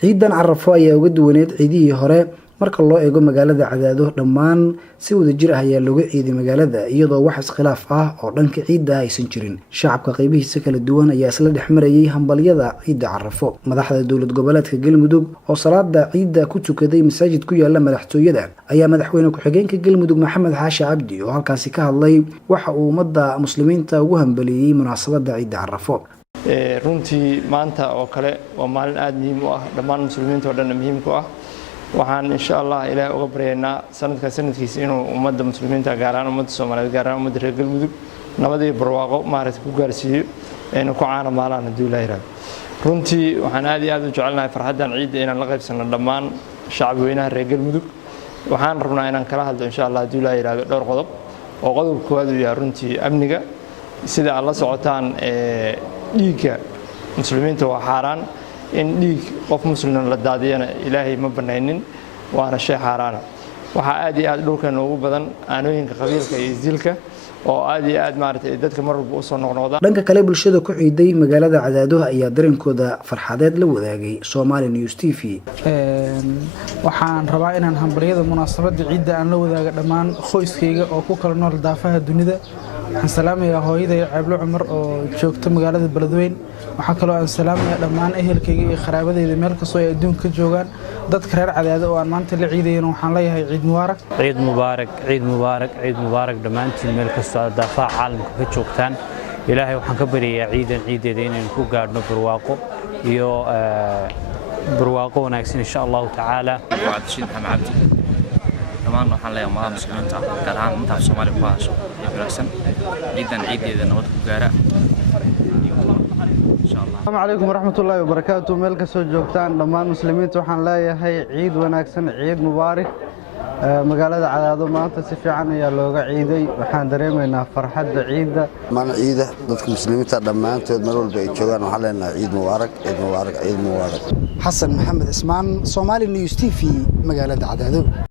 ciidan Carafo ayaa uga duwaneed ciidihii hore marka loo eego magaalada Cadaado dhammaan si wadajir ah ayaa looga ciiday magaalada iyadoo wax iskhilaaf ah oo dhanka ciidda aysan jirin. Shacabka qaybihiisa kala duwan ayaa isla dhexmarayay hambalyada ciidda Carafo. Madaxda dowlad goboleedka Galmudug oo salaada ciidda ku tukaday masaajid ku yaala madaxtooyada ayaa madaxweyne ku-xigeenka Galmudug Maxamed Xaashi Cabdi oo halkaasi ka hadlay waxa uu ummadda muslimiinta ugu hambaliyay munaasabada ciidda Carafo. runtii maanta oo kale waa maalin aad muhiim u ah dhammaan muslimiinta oo dhan muhiim ku ah waxaan insha Allah ilaahay uga baryaynaa sanadkiisa inuu ummadda muslimiinta gaar ahaan ummadda Soomaaliyeed gaar ahaan ummadda reer Galmudug nabad iyo barwaaqo maaragtay ku gaarsiiyo inuu ku caana maalaan hadii la yiraahdo runtii waxaan aad iyo aad u jecelnahay farxadan ciidda inaan la qaybsano dhammaan shacab weynaha reer Galmudug waxaan rabnaa inaan kala hadlo insha Allah hadii la yiraahdo dhowr qodob oo qodobka koowaad uu yahay runtii amniga sida alla socotaan dhiigga muslimiinta waa xaraan in dhiig qof muslim la daadiyana ilaahay ma banaynin waana shay xaraan waxa aad iyo aad dhulkan ugu badan aanooyinka qabiilka iyo isdilka oo aad iyo aad maartay dadka mar walba u soo noqnoqda dhanka kale bulshada ku ciiday magaalada Cadaado ayaa dareenkooda farxadeed la wadaagay Somali News TV waxaan rabaa inaan hambaliyada munaasabada ciidda aan la wadaago dhammaan qoyskayga oo ku kala nool daafaha dunida waxaan salaamayaa hooyaday Cablo Cumar oo joogta magaalada Beledweyne waxa kale oo aan salaamayaa dhammaan ehelkayga iyo qaraabadayda meel kasta oo ay adduunka ka joogaan dadka reer Cadaado oo aan maanta la ciidayeen waxaan leeyahay ciid mubaarak dhamaantiin meel kasta oo daafaha caalamka ka joogtaan ilaahay waxaan ka baryayaa ciideeda inaan ku gaadhno barwaaqo wanaagsan insha Allah taala وعدشين محمد كمان waxaan leeyahay maamulka muslimiinta gaar ahaan inta Soomaali ku haasho wanaagsan ciideeda nabad ku gaara السلام عليكم ورحمة الله وبركاته ملك سو جوجتان دمان مسلمين waxaan leeyahay ciid wanaagsan ciid mubaarak magaalada Cadaado maanta si fiican ayaa looga ciiday waxaan dareemaynaa farxadda ciidda maana ciida dadka muslimiinta dhamaantood mar walba ay joogaan waxaan leenahay ciid mubaarak Xasan Maxamed Ismaan Somali News TV magaalada Cadaado